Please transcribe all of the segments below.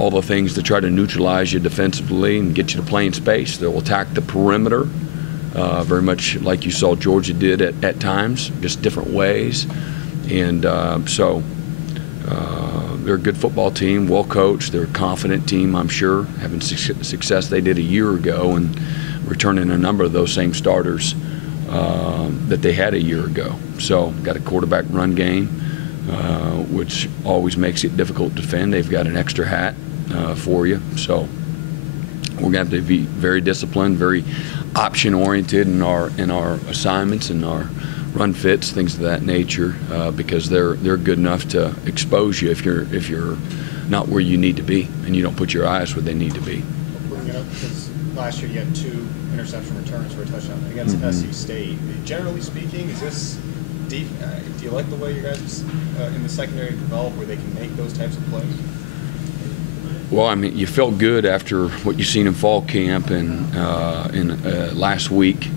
all the things to try to neutralize you defensively and get you to play in space. They'll attack the perimeter, very much like you saw Georgia did at times, just different ways. And so they're a good football team, well coached. They're a confident team, I'm sure, having success they did a year ago and returning a number of those same starters that they had a year ago. So got a quarterback run game, which always makes it difficult to defend. They've got an extra hat for you. So we're going to have to be very disciplined, very option-oriented in our assignments and our run fits, things of that nature, because they're good enough to expose you if you're not where you need to be and you don't put your eyes where they need to be. Bring it up because last year you had 2 interception returns for a touchdown against SC State. Generally speaking, is this deep? Do you like the way your guys in the secondary develop where they can make those types of plays? Well, I mean, you felt good after what you've seen in fall camp and last week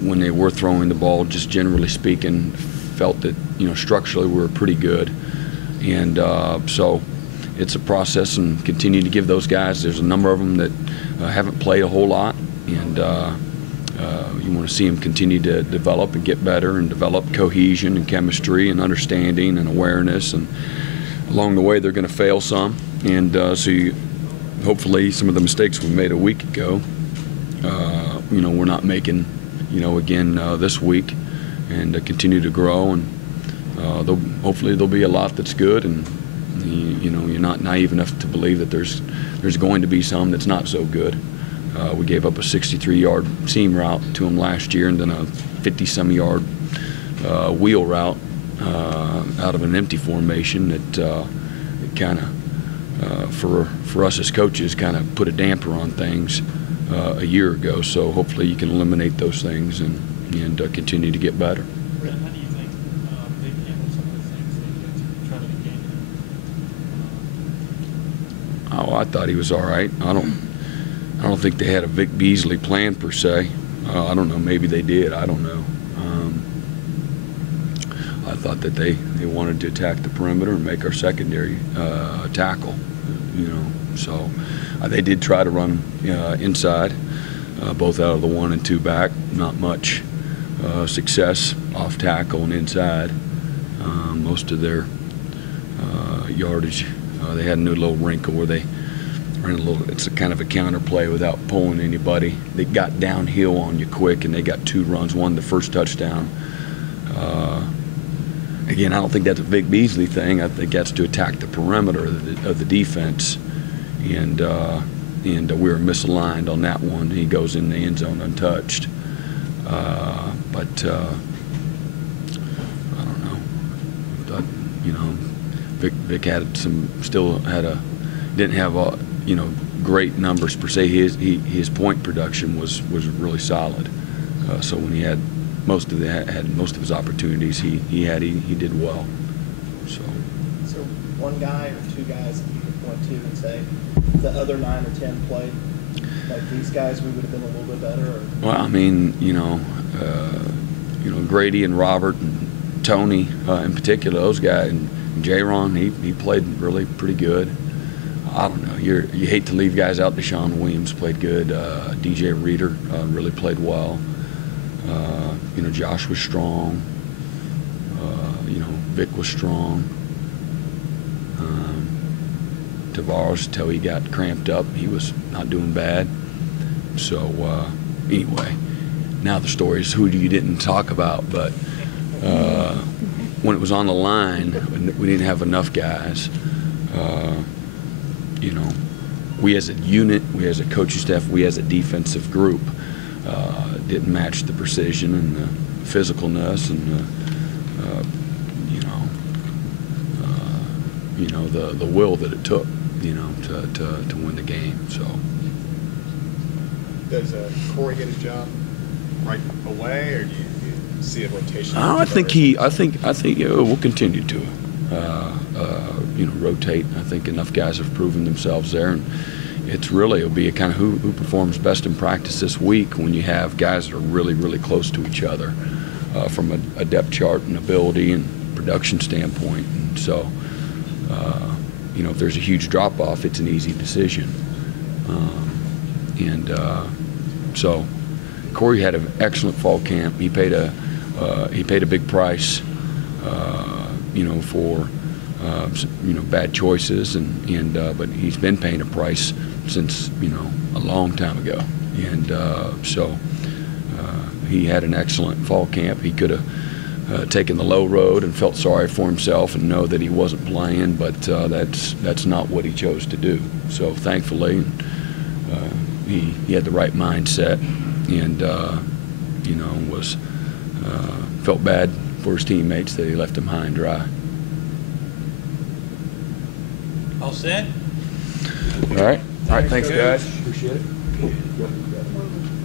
when they were throwing the ball. Just generally speaking, felt that structurally we were pretty good, and so it's a process and continue to give those guys. There's a number of them that haven't played a whole lot, and you want to see them continue to develop and get better and develop cohesion and chemistry and understanding and awareness. And along the way, they're going to fail some, and so hopefully some of the mistakes we made a week ago, we're not making, again this week, and continue to grow. And hopefully there'll be a lot that's good, and you're not naive enough to believe that there's going to be some that's not so good. We gave up a 63-yard seam route to them last year, and then a 50-some-yard wheel route out of an empty formation that kind of, for us as coaches, kind of put a damper on things a year ago. So hopefully you can eliminate those things and continue to get better. Brent, how do you think they handle some of the things they try to gain? Oh, I thought he was all right. I don't think they had a Vic Beasley plan per se. I don't know. Maybe they did. I don't know. I thought that they wanted to attack the perimeter and make our secondary tackle. So they did try to run inside, both out of the 1 and 2 back. Not much success off tackle and inside. Most of their yardage, they had a new little wrinkle where they ran a little. It's a kind of a counter play without pulling anybody. They got downhill on you quick, and they got 2 runs. One, the first touchdown. Again, I don't think that's a Vic Beasley thing. I think that's to attack the perimeter of the defense, and we were misaligned on that one. He goes in the end zone untouched. But I don't know. Vic had didn't have great numbers per se. His point production was really solid. So when he had most of his opportunities, he did well. So one guy or 2 guys that you could point to and say the other 9 or 10 played like these guys, we would have been a little bit better? Or? Well, I mean, Grady and Robert and Tony in particular, those guys, and J-Ron, he played really pretty good. I don't know. You hate to leave guys out. Deshaun Williams played good. DJ Reader really played well. Josh was strong. Vic was strong. Tavares, until he got cramped up, he was not doing bad. So anyway, now the story is who you didn't talk about. But when it was on the line, we didn't have enough guys. We as a unit, we as a coaching staff, we as a defensive group didn't match the precision and the physicalness and the will that it took, to win the game. So. Does Corey get his job right away, or do you see a rotation? I think we'll continue to rotate. I think enough guys have proven themselves there, and it'll be a kind of who performs best in practice this week when you have guys that are really, really close to each other from a depth chart and ability and production standpoint. And so, you know, if there's a huge drop off, it's an easy decision. So Corey had an excellent fall camp. He paid a big price, you know, for you know, bad choices, but he's been paying a price since, you know, a long time ago. And so he had an excellent fall camp. He could have taken the low road and felt sorry for himself and know that he wasn't playing, but that's not what he chose to do. So thankfully, he had the right mindset, and you know, felt bad for his teammates that he left them high and dry. All set? All right, thanks, Coach. guys. Appreciate it.